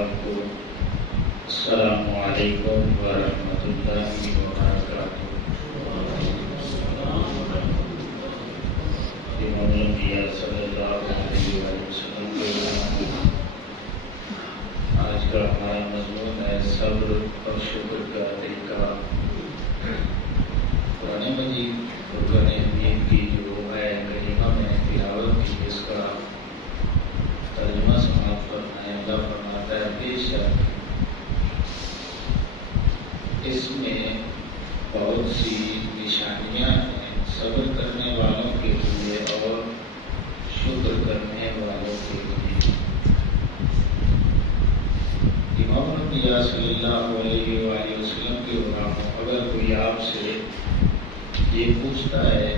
احباب کو السلام علیکم ورحمۃ اللہ وبرکاتہ۔ امام الانبیاء صلی اللہ علیہ وسلم کے آج کا ہمارا مضمون ہے صبر اور شکر کا طریقہ۔ قرآن مجید فرقان حمید کی جو ہے کریمہ میں تلاوت کی، اس کا ترجمہ سماعت فرمائیں۔ اللہ فرماتا ہے بے شک اس میں بہت سی نشانیاں ہیں صبر کرنے والوں کے لیے اور شکر کرنے والوں کے لیے۔ امام الانبیاء صلی اللہ علیہ وآلہ وسلم کے غلاموں، اگر کوئی آپ سے یہ پوچھتا ہے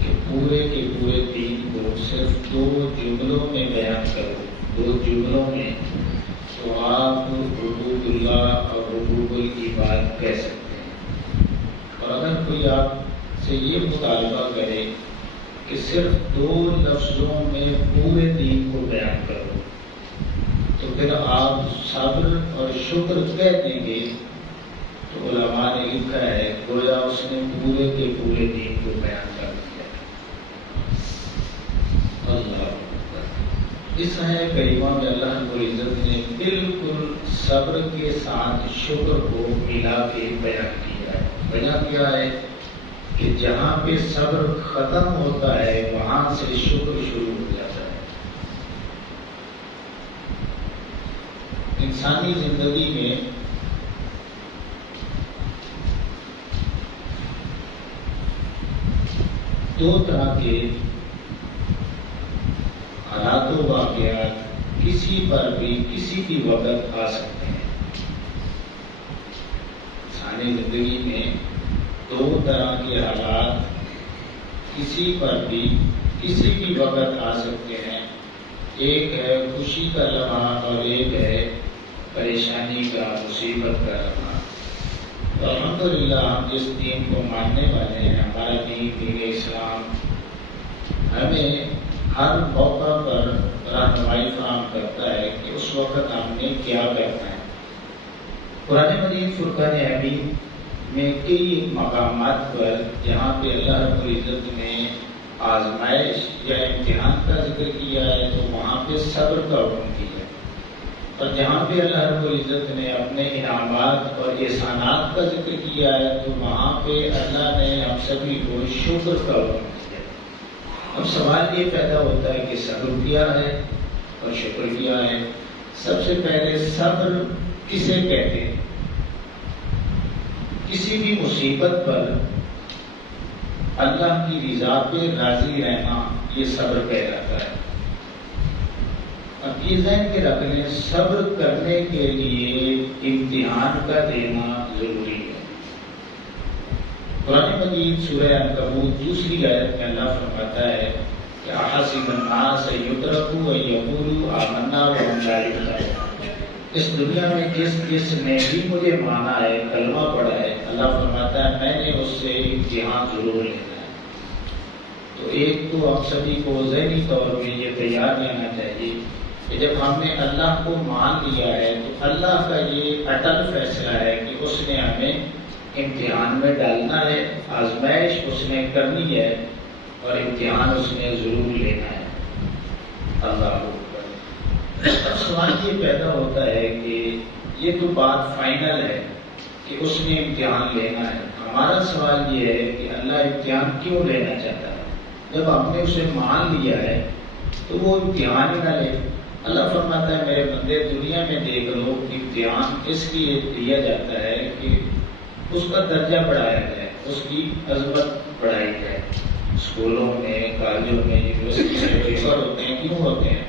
کہ پورے کے پورے دین کو صرف 2 جملوں میں بیان کرو، 2 جملوں میں، تو آپ حقوق اللہ اور حقوق العباد کہہ سکتے ہیں۔ اور اگر کوئی آپ سے یہ مطالبہ کرے کہ صرف 2 لفظوں میں پورے دین کو بیان کرو، تو پھر آپ صبر اور شکر کہہ دیں گے، تو علماء نے لکھا ہے گویا اس نے پورے کے پورے دین کو بیان کر دیا۔ اللہ اس ہے کریمہ میں اللہ رب العزت نے بالکل صبر کے ساتھ شکر کو ملا کے بیان کیا ہے۔ بیان کیا ہے کہ جہاں پہ صبر ختم ہوتا ہے وہاں سے شکر شروع ہو جاتا ہے۔ انسانی زندگی میں دو طرح کے حالات و واقعات کسی پر بھی کسی بھی وقت آ سکتے ہیں۔ انسانی زندگی میں 2 طرح کے حالات کسی پر بھی کسی بھی وقت آ سکتے ہیں۔ ایک ہے خوشی کا لمحہ اور ایک ہے پریشانی کا، مصیبت کا لمحہ۔ تو الحمدللہ ہم جس دین کو ماننے والے ہیں، ہمارا دین اسلام ہمیں ہر موقع پر رہنمائی فراہم کرتا ہے کہ اس وقت ہم نے کیا کرنا ہے۔ قرآن مجید فرقان حمید میں کئی مقامات پر جہاں پہ اللہ رب العزت نے آزمائش یا امتحان کا ذکر کیا ہے تو وہاں پہ صبر کا حکم کیا ہے، اور جہاں پہ اللہ رب العزت نے اپنے انعامات اور احسانات کا ذکر کیا ہے تو وہاں پہ اللہ نے ہم سبھی کو شکر کا حکم کیا ہے۔ اب سوال یہ پیدا ہوتا ہے کہ صبر کیا ہے اور شکر کیا ہے؟ سب سے پہلے صبر کسے کہتے ہیں؟ کسی بھی مصیبت پر اللہ کی رضا پہ راضی رہنا یہ صبر کہلاتا ہے۔ اب یہ ذہن کے رکھ لیں، صبر کرنے کے لیے امتحان کا دینا ضروری ہے۔ قرآن مجید سورہ عنکبوت 2 آیت میں اللہ فرماتا ہے کہ احسب الناس ان یترکوا ان یقولوا آمنا وهم لا یفتنون۔ اس دنیا میں جس نے بھی مجھے مانا ہے، کلمہ پڑھا ہے، اللہ فرماتا ہے میں نے اس سے امتحان ضرور لینا ہے۔ تو ایک تو ہم سبھی کو ذہنی طور پہ یہ تیار رہنا چاہیے کہ جب ہم نے اللہ کو مان لیا ہے تو اللہ کا یہ اٹل فیصلہ ہے کہ اس نے ہمیں امتحان میں ڈالنا ہے، آزمائش اس نے کرنی ہے اور امتحان اس نے ضرور لینا ہے۔ اللہ اکبر۔ اب سوال یہ پیدا ہوتا ہے کہ یہ تو بات فائنل ہے کہ اس نے امتحان لینا ہے۔ ہمارا سوال یہ ہے کہ اللہ امتحان کیوں لینا چاہتا ہے؟ جب ہم نے اسے مان لیا ہے تو وہ امتحان ہی نہ لے۔ اللہ فرماتا ہے میرے بندے دنیا میں دیکھ لو، امتحان اس لیے دیا جاتا ہے کہ اس کا درجہ بڑھایا جائے، اس کی عظمت بڑھائی جائے۔ اسکولوں میں، کالجوں میں، یونیورسٹی میں پیپر ہوتے ہیں، کیوں ہوتے ہیں؟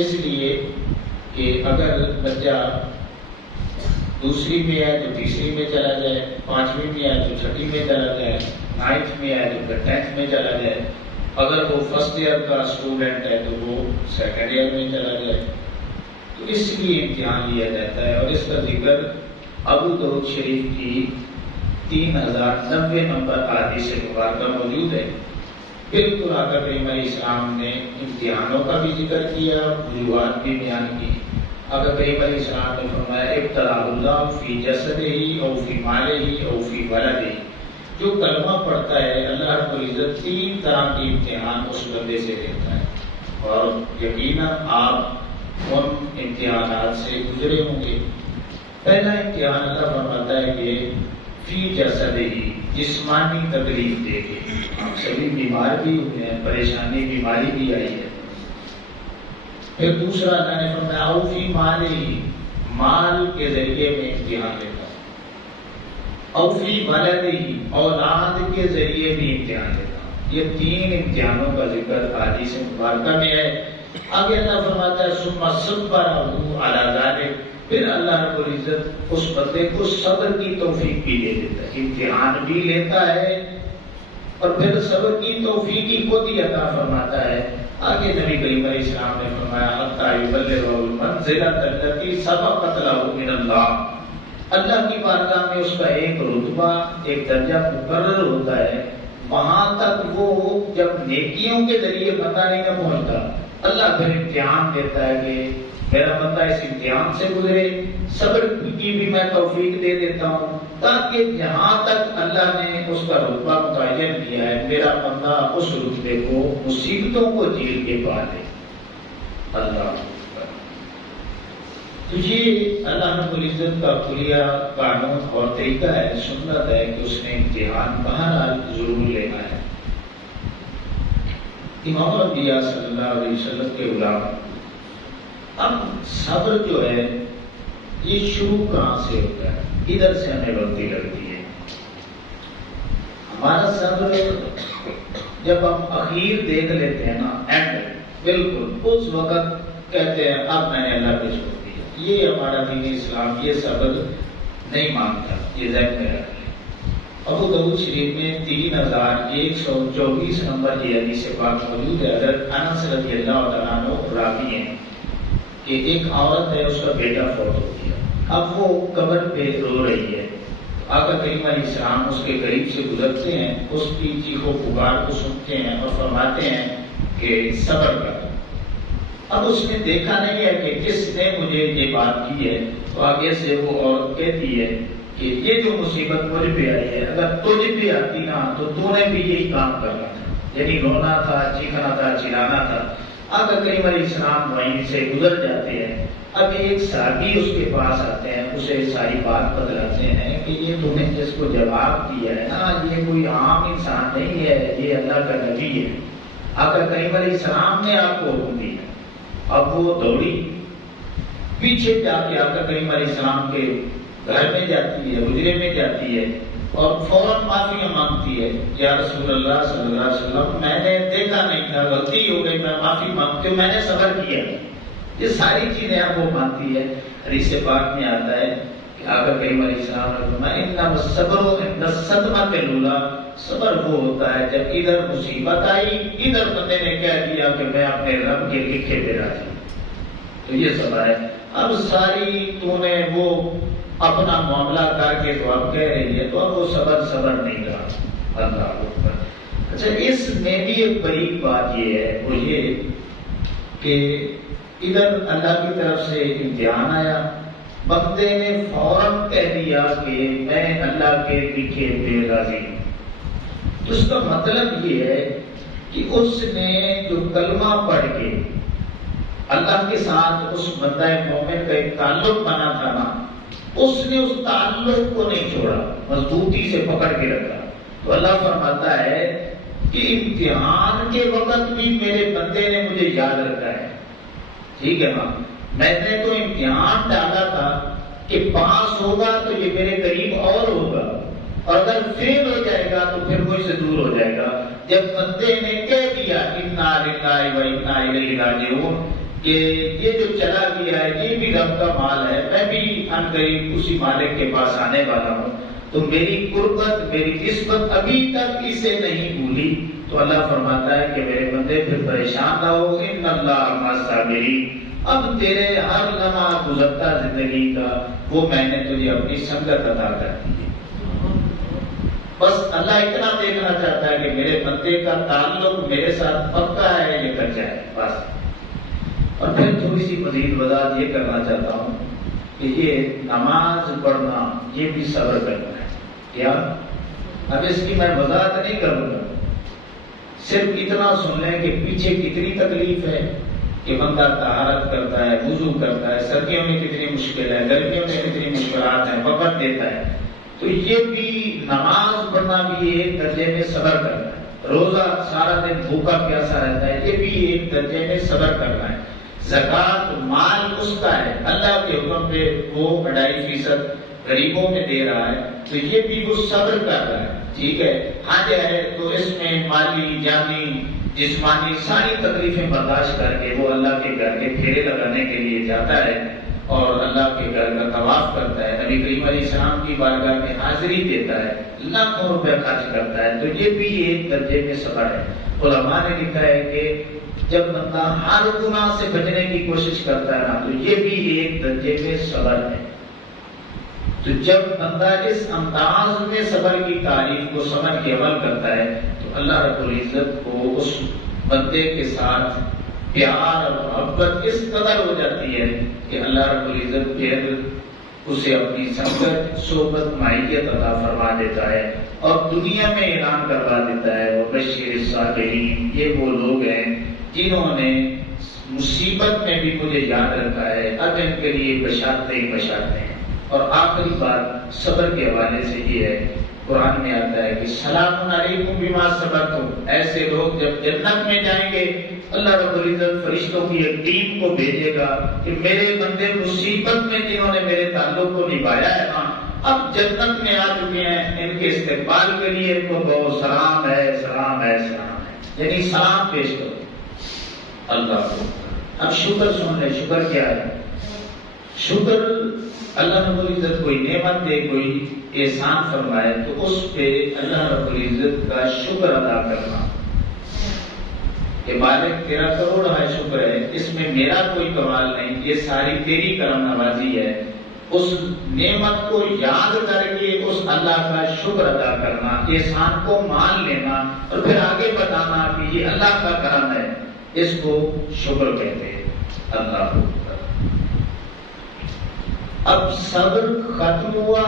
اس لیے کہ اگر بچہ 2 میں آئے تو 3 میں چلا جائے، 5ویں میں آئے تو 6 میں چلا جائے، 9 میں آئے تو 10 میں چلا جائے، اگر وہ فرسٹ ایئر کا اسٹوڈنٹ ہے تو وہ 2nd ایئر میں چلا جائے۔ تو اس لیے امتحان لیا جاتا ہے، اور اس کا ذکر ابو داؤد شریف کی 3090 نمبر حدیث مبارکہ موجود ہے۔ بالکل آقا کریم علیہ السلام نے امتحانوں کا بھی ذکر کیا، وجوہات بھی بیان کی۔ اگر کریم علیہ السلام نے فرمایا ابتلا اللہ فی جسدہ او فی مالہ او فی ولدہ، جو کلمہ پڑھتا ہے اللہ رب العزت 3 طرح کے امتحان اس بندے سے لیتا ہے، اور یقیناً آپ ان امتحانات سے گزرے ہوں گے۔ پہلا امتحان اللہ فرماتا ہے کہ فی جسدہ، جسمانی تکلیف دے کے، ہم سبھی بیمار بھی ہوئے ہیں، پریشانی بیماری بھی آئی ہے۔ پھر دوسرا اللہ نے فرمایا او فی مالہ، مال کے ذریعے میں امتحان لیتا ہوں، او فی ولدہ، اولاد کے ذریعے بھی امتحان لیتا ہوں۔ یہ 3 امتحانوں کا ذکر حدیث مبارکہ میں ہے۔ آگے اللہ فرماتا ہے ثم صبرہ علی ذلک، پھر اللہ رب العزت اس بندے کو صبر کی توفیق بھی دے دیتا ہے، امتحان بھی لیتا ہے اور پھر صبر کی توفیق کی خود ہی عطا فرماتا ہے۔ آگے نبی کریم علیہ السلام نے فرمایا حتی یبلغ المنزلۃ التي سبقت له من اللہ، اللہ کی بارگاہ میں اس کا ایک رتبہ، ایک درجہ مقرر ہوتا ہے، وہاں تک وہ جب نیکیوں کے ذریعے بندہ نہیں نہ پہنچتا، اللہ پھر امتحان دیتا ہے کہ میرا بندہ اس امتحان سے گزرے، صبر کی بھی میں توفیق دے دیتا ہوں، تاکہ جہاں تک اللہ نے اس کا رتبہ متعین کیا ہے میرا بندہ اس رتبے کو، مصیبتوں کو جھیل کے پا لے۔ اللہ تو یہ اللہ رب العزت کا کلیہ قانون اور طریقہ ہے، سنت ہے کہ اس نے امتحان بہرحال ضرور لینا ہے۔ امام الانبیاء صلی اللہ علیہ وسلم کے غلام، اب صبر جو ہے یہ شروع کہاں سے ہوتا ہے؟ ادھر سے ہمیں غلطی لگتی ہے۔ ہمارا صبر جب ہم اخیر دیکھ لیتے ہیں نا، اینڈ بالکل اس وقت کہتے ہیں اب میں نے اللہ پہ چھوڑ دیا، یہ ہمارا دین اسلام یہ صبر نہیں مانگتا، یہ ذہن میں رکھ لیں۔ ابو داؤد شریف میں 3124 نمبر یہ حدیث پاک موجود ہے۔ حضرت انس رضی اللہ تعالیٰ عنہ راوی ہیں کہ ایک عورت ہے، اس کا بیٹا فوت ہو گیا، اب وہ قبر پہ رو رہی ہے، آقا کریم علیہ السلام اس کے قریب سے گزرتے ہیں، اس کی چیخ و پکار کو سنتے ہیں اور فرماتے ہیں کہ صبر کر۔ اب اس نے دیکھا نہیں ہے کہ کس نے مجھے یہ بات کی ہے، تو آگے سے وہ عورت کہتی ہے کہ یہ جو مصیبت مجھ پہ آئی ہے اگر تجھ پہ آتی نا تو تو نے بھی یہی کام کرنا تھا، یعنی رونا تھا، چیخنا تھا، چلانا تھا۔ آقا کریم علیہ السلام وہیں سے گزر جاتے ہیں، اب ایک صحابی اس کے پاس آتے ہیں، اسے ساری بات بتلاتے ہیں کہ یہ تم نے جس کو جواب دیا ہے نا یہ کوئی عام انسان نہیں ہے، یہ اللہ کا نبی ہے، آقا کریم علیہ السلام نے آپ کو حکم دیا۔ اب وہ دوڑی پیچھے جا کے آقا کریم علیہ السلام کے گھر میں جاتی ہے، حجرے میں جاتی ہے اور فوراً معافی مانگتی ہے، یا رسول اللہ صلی اللہ علیہ وسلم میں نے دیکھا نہیں تھا، غلطی ہو گئی، میں معافی مانگتی ہوں، میں نے صبر کیا۔ یہ ساری چیزیں اب وہ مانتی ہے۔ حدیث پاک میں آتا ہے کہ آقا کریم علیہ السلام نے فرمایا انما الصبر عند الصدمۃ الاولى، صبر وہ ہوتا ہے جب ادھر مصیبت آئی، ادھر بندے نے کہہ دیا کہ میں اپنے رب کے لکھے پہ راضی ہوں، تو یہ صبر ہے۔ اب ساری تو نے وہ اپنا معاملہ کر کے تو اب کہہ رہی ہے، تو اب وہ صبر نہیں رہا۔ اللہ اکبر۔ اچھا اس میں بھی ایک بڑی بات یہ ہے، وہ یہ کہ ادھر اللہ کی طرف سے امتحان آیا، بندے نے فوراً کہہ دیا کہ میں اللہ کے لکھے پہ راضی ہوں، تو اس کا مطلب یہ ہے کہ اس نے جو کلمہ پڑھ کے اللہ کے ساتھ اس بندہ مومن کا ایک تعلق بنا تھا نا، اس نے اس تعلق کو نہیں چھوڑا، مضبوطی سے پکڑ کے رکھا۔ تو اللہ فرماتا ہے کہ امتحان کے وقت بھی میرے بندے نے مجھے یاد رکھا ہے، ٹھیک ہے نا، میں نے تو امتحان ڈالا تھا کہ پاس ہوگا تو یہ میرے قریب اور ہوگا، اور اگر فیل ہو جائے گا تو پھر مجھ سے دور ہو جائے گا۔ جب بندے نے کہہ دیا انا للہ و انا الیہ راجعون کہ یہ جو چلا گیا ہے یہ بھی رب کا مال ہے، میں بھی ان قریب اسی مالک کے پاس آنے والا ہوں، تو میری قربت، میری نسبت ابھی تک اسے نہیں بھولی، تو اللہ فرماتا ہے کہ میرے بندے پھر پریشان نہ ہو، ان اللہ مع الصابرین، اب تیرے ہر لمحہ گزرتا زندگی کا وہ میں نے تجھے اپنی سنگت عطا کر دی ہے۔ بس اللہ اتنا دیکھنا چاہتا ہے کہ میرے بندے کا تعلق میرے ساتھ پکا ہے یا کچا ہے، بس۔ اور پھر تھوڑی سی مزید وضاحت یہ کرنا چاہتا ہوں کہ یہ نماز پڑھنا یہ بھی صبر کرنا ہے. کیا اب اس کی میں وضاحت نہیں کروں گا، صرف اتنا سن لیں کہ پیچھے کتنی تکلیف ہے کہ بندہ طہارت کرتا ہے، وضو کرتا ہے، سردیوں میں کتنی مشکل ہے، گرمیوں میں کتنی مشکلات ہیں، وقت دیتا ہے. تو یہ بھی نماز پڑھنا بھی ایک درجے میں صبر کرنا ہے. روزہ سارا دن بھوکا پیاسا رہتا ہے، یہ بھی ایک درجے میں صبر کرنا ہے. زکوٰۃ مال اس کا ہے، اللہ کے حکم پہ وہ 2.5% غریبوں میں دے رہا ہے، تو یہ بھی وہ صبر کر رہا ہے. ٹھیک ہے، حج ہے تو اس میں مالی جانی جسمانی ساری تکلیفیں برداشت کر کے وہ اللہ کے گھر کے پھیرے لگانے کے لیے جاتا ہے اور اللہ کے گھر کا طواف کرتا ہے، نبی کریم علیہ السلام کی بارگاہ میں حاضری دیتا ہے، لاکھوں روپے خرچ کرتا ہے. تو یہ بھی ایک درجے میں صبر ہے. علماء نے لکھا ہے کہ جب بندہ ہر گناہ سے بچنے کی کوشش کرتا ہے نا تو یہ بھی ایک درجے میں صبر ہے. تو جب بندہ اس انداز میں صبر کی تعریف کو سمجھ کے عمل کرتا ہے تو اللہ رب العزت کو اس بندے کے ساتھ پیار اور محبت اس قدر ہو جاتی ہے کہ اللہ رب العزت پھر اسے اپنی سنگت صحبت معیت عطا فرما دیتا ہے اور دنیا میں اعلان کروا دیتا ہے وبشر الصابرین، یہ وہ لوگ ہیں جنہوں نے مصیبت میں بھی مجھے یاد رکھا ہے، اب ان کے لیے بشارتیں ہی بشارتیں ہیں. اور آخری بات صبر کے حوالے سے یہ ہے، قرآن میں آتا ہے کہ سلام علیکم بما صبرتم، ایسے لوگ جب جنت میں جائیں گے اللہ رب العزت فرشتوں کی ایک ٹیم کو بھیجے گا کہ میرے بندے مصیبت میں جنہوں نے میرے تعلق کو نبھایا ہے نا اب جنت میں آ چکے ہیں، ان کے استقبال کے لیے ان کو بہت سلام ہے سلام ہے سلام ہے، یعنی سلام پیش کرو اللہ کو. اب شکر سن لیں، شکر کیا ہے؟ شکر اللہ رب العزت کوئی نعمت دے، کوئی احسان فرمائے تو اس پہ اللہ رب العزت کا شکر ادا کرنا کہ مالک تیرا کروڑ ہے شکر ہے، اس میں میرا کوئی کمال نہیں، یہ ساری تیری کرم نوازی ہے. اس نعمت کو یاد کر کے اس اللہ کا شکر ادا کرنا، احسان کو مان لینا اور پھر آگے بتانا کہ یہ اللہ کا کرم ہے، اس کو شکر کہتے ہیں. اللہ کو اب صبر ختم ہوا،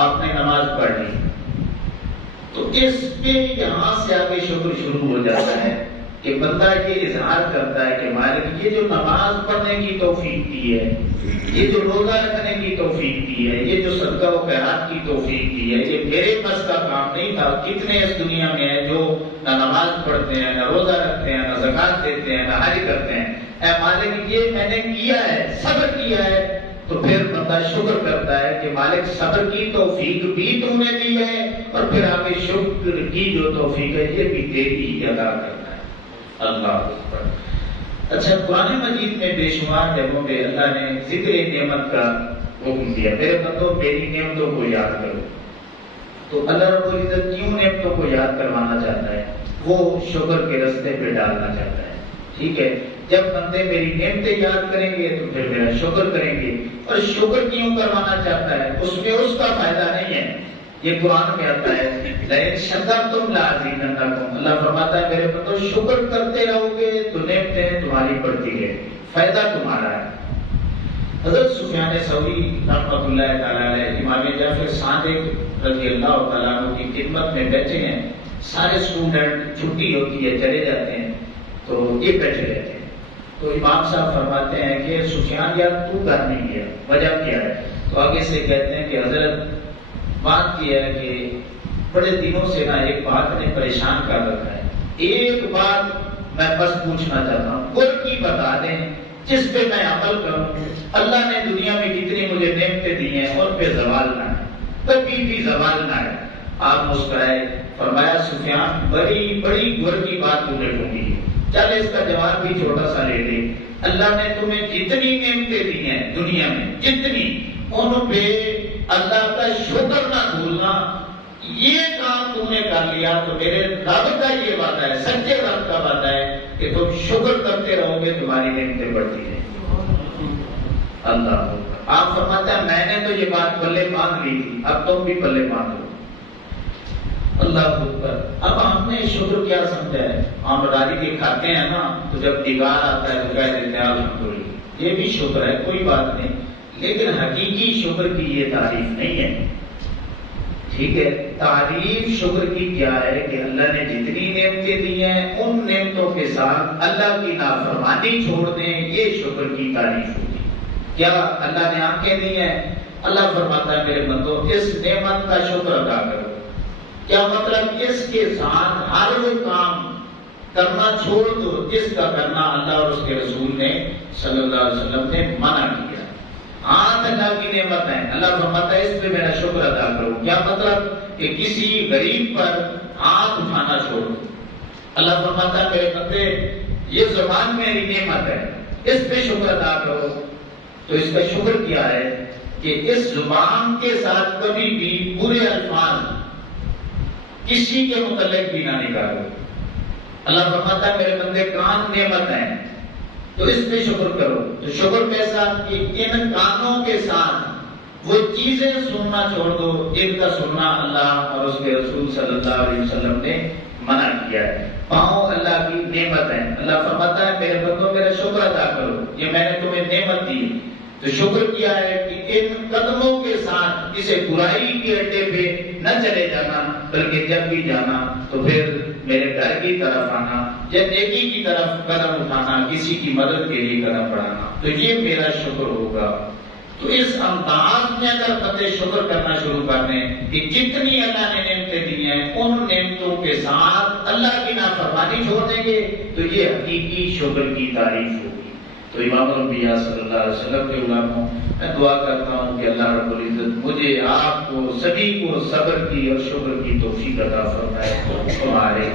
آپ نے نماز پڑھ لی تو اس پہ یہاں سے آگے شکر شروع ہو جاتا ہے کہ بندہ یہ اظہار کرتا ہے کہ مالک یہ جو نماز پڑھنے کی توفیق دی ہے، یہ جو روزہ رکھنے کی توفیق دی ہے، یہ جو صدقہ و خیرات کی توفیق دی ہے، یہ میرے بس کا کام نہیں تھا. کتنے اس دنیا میں ہیں جو نہ نماز پڑھتے ہیں، نہ روزہ رکھتے ہیں، نہ زکوٰۃ دیتے ہیں، نہ حج کرتے ہیں. اے مالک یہ میں نے کیا ہے، صبر کیا ہے. تو پھر بندہ شکر کرتا ہے کہ مالک صبر کی توفیق بھی تم نے دی ہے اور پھر آگے شکر کی جو توفیق ہے یہ بھی تیری ادا کرنا ہے. اللہ اکبر. اچھا، قرآن مجید میں بے شمار جگہوں پہ اللہ نے ذکر نعمت کا حکم دیا، میرے بندوں میری نعمتوں کو یاد کرو. تو اللہ رب العزت کیوں نعمتوں کو یاد کروانا چاہتا ہے؟ وہ شکر کے راستے پہ ڈالنا چاہتا ہے. ٹھیک ہے، جب بندے میری نعمتیں یاد کریں گے تو پھر میرا شکر کریں گے. اور شکر کیوں کروانا چاہتا ہے؟ اس میں اس کا فائدہ نہیں ہے. یہ قرآن میں آتا ہے لئن شکرتم لازیدنکم، اللہ فرماتا ہے میرے بندو شکر کرتے رہو گے تو نعمتیں تمہاری بڑھتی ہے، فائدہ تمہارا ہے. حضرت سفیان ثوری رحمۃ اللہ تعالی علیہ امام جعفر صادق رضی اللہ تعالیٰ عنہ کی خدمت میں بیٹھے ہیں. سارے اسٹوڈنٹ چھٹی ہوتی ہے چلے جاتے ہیں تو یہ بیٹھے رہتے ہیں. تو امام صاحب فرماتے ہیں کہ سفیان یار تو گھر نہیں گیا، وجہ کیا ہے؟ تو آگے سے کہتے ہیں کہ حضرت بات یہ ہے کہ بڑے دنوں سے نا ایک بات نے پریشان کر رکھا ہے، ایک بات میں بس پوچھنا چاہتا ہوں، گر کی بتا دیں جس پہ میں عمل کروں، اللہ نے دنیا میں کتنی مجھے نعمتیں دی ہیں اور پہ زوال نہ ہے، کبھی بھی زوال نہ ہے. آپ مسکرائے، فرمایا سفیان بڑی بڑی گر کی بات تم نے ڈھونڈی ہے، چل اس کا جواب بھی چھوٹا سا لے لے. اللہ نے تمہیں جتنی نعمتیں دی ہیں دنیا میں، جتنی، ان پہ اللہ کا شکر نہ بھولنا. یہ کام تم نے کر لیا تو میرے رب کا یہ وعدہ ہے، سچے رب کا وعدہ ہے کہ تم شکر کرتے رہو گے تمہاری نعمتیں بڑھتی ہیں. اللہ آپ فرماتا ہے میں نے تو یہ بات پلے باندھ لی تھی، اب تم بھی پلے باندھو. اللہ اکبر. اب ہم نے شکر کیا سمجھا ہے؟ ہم ڈالی کے کھاتے ہیں نا تو جب دیوار آتا ہے تو کہہ دیتے ہیں الحمدللہ. یہ بھی شکر ہے، کوئی بات نہیں، لیکن حقیقی شکر کی یہ تعریف نہیں ہے. ٹھیک ہے، تعریف شکر کی کیا ہے کہ اللہ نے جتنی نعمتیں دی ہیں ان نعمتوں کے ساتھ اللہ کی نافرمانی چھوڑ دیں، یہ شکر کی تعریف ہوگی. کیا اللہ نے آنکھیں دی ہیں؟ اللہ فرماتا ہے میرے بندو اس نعمت کا شکر ادا کرو. کیا مطلب؟ اس کے ساتھ ہر وہ کام کرنا چھوڑ دو جس کا کرنا اللہ اور اس کے رسول نے صلی اللہ علیہ وسلم نے منع کیا. آنکھ اللہ کی نعمت ہے، اللہ فرماتا ہے اس پہ میرا شکر ادا کرو. کیا مطلب؟ کہ کسی غریب پر ہاتھ اٹھانا چھوڑ دو. اللہ فرماتا ہے میرے بندے یہ زبان میری نعمت ہے، اس پہ شکر ادا کرو. تو اس کا شکر کیا ہے کہ اس زبان کے ساتھ کبھی بھی برے الفاظ کسی کے متعلق بھی نہ نکالو. اللہ فرماتا ہے میرے بندے کان نعمت ہیں تو اس پہ شکر کرو. تو شکر کیسا؟ کہ ان کانوں کے ساتھ وہ چیزیں سننا چھوڑ دو جن کا سننا اللہ اور اس کے رسول صلی اللہ علیہ وسلم نے منع کیا ہے. پاؤں اللہ کی نعمت ہے، اللہ فرماتا ہے میرے بندوں میرا شکر ادا کرو، یہ میں نے تمہیں نعمت دی. تو شکر کیا ہے کہ ان قدموں کے ساتھ کسی برائی کے اڈے پہ نہ چلے جانا، بلکہ جب بھی جانا تو پھر میرے گھر کی طرف آنا یا نیکی کی طرف قدم اٹھانا، کسی کی مدد کے لیے قدم بڑھانا. تو یہ میرا شکر ہوگا. تو اس انداز میں اگر بندے شکر کرنا شروع کر دیں کہ جتنی اللہ نے نعمتیں دی ہیں ان نعمتوں کے ساتھ اللہ کی نافرمانی چھوڑ دیں گے تو یہ حقیقی شکر کی تعریف ہوگی. تو امام الانبیاء صلی اللہ علیہ وسلم کے غلاموں، میں دعا کرتا ہوں کہ اللہ رب العزت مجھے آپ کو سبھی کو صبر کی اور شکر کی توفیق عطا فرمائے. تمہارے